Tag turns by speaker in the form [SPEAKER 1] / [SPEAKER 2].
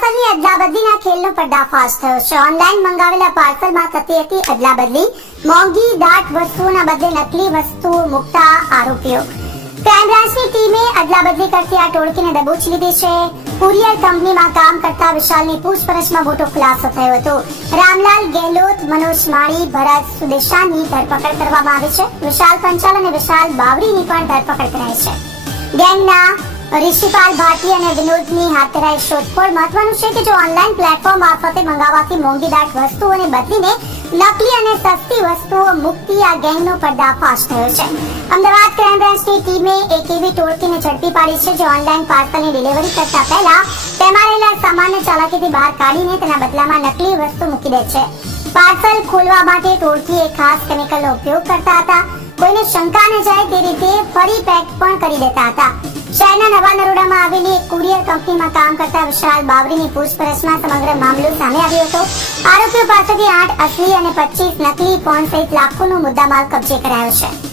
[SPEAKER 1] પાર્સલની અદલાબદલીના ખેલનો પર્દાફાશ થયો છે. ઓનલાઈન મંગાવેલા પાર્સલમાં થતી હતી અદલાબદલી. મોંઘી દાટ વસ્તુઓના બદલે નકલી વસ્તુઓ મૂકતા આરોપીઓ. ક્રાઇમ બ્રાન્ચની ટીમે અદલાબદલી કરતી આ ટોળકીને દબોચ લીધી છે. કુરિયર કંપનીમાં કામ કરતા વિશાલની પૂછપરછમાં મોટો ખુલાસો થયો હતો. રામલાલ ગેહલોત, મનોજ માળી, ભરત સુદેશાની ધરપકડ કરવામાં આવી છે. વિશાલ પંચાલ અને વિશાલ બાવરીની પણ ધરપકડ કરાઈ છે. ગેંગના ઋષિપાલ ભાટી અને વિનોદની હાથ ધરાઈ શોધખોળ મહત્વનું છે કે જો ઓનલાઈન પ્લેટફોર્મ મારફતે મંગાવાતી મોંઘીદાટ વસ્તુઓને બદલીને નકલી અને સસ્તી વસ્તુઓ મુક્તિ આ ગેંગનો પર્દાફાશ થયો છે. અમદાવાદ ક્રાઇમ બ્રાન્ચની ટીમે એક એવી ટોળકીને ઝડપી પાડી છે, જે ઓનલાઈન પાર્સલની ડિલિવરી કરતા પહેલા તેમાં રહેલા સામાન્ય ચાલાકીથી બહાર કાઢીને તેના બદલામાં નકલી વસ્તુ મૂકી દે છે. પાર્સલ ખોલવા માટે ટોળકીએ ખાસ કેમિકલનો ઉપયોગ કરતા હતા. કોઈને શંકા ન જાય તે રીતે ફરી પેક પણ કરી દેતા હતા. શહેરના નવા નરોડામાં આવેલી એક કુરિયર કંપનીમાં કામ કરતા વિશાલ બાવરીની પૂછપરછમાં સમગ્ર મામલો સામે આવ્યો હતો. આરોપીઓ પાસેથી આઠ અસલી અને પચીસ નકલી ફોન સહિત લાખોનો મુદ્દામાલ કબજે કરાયો છે.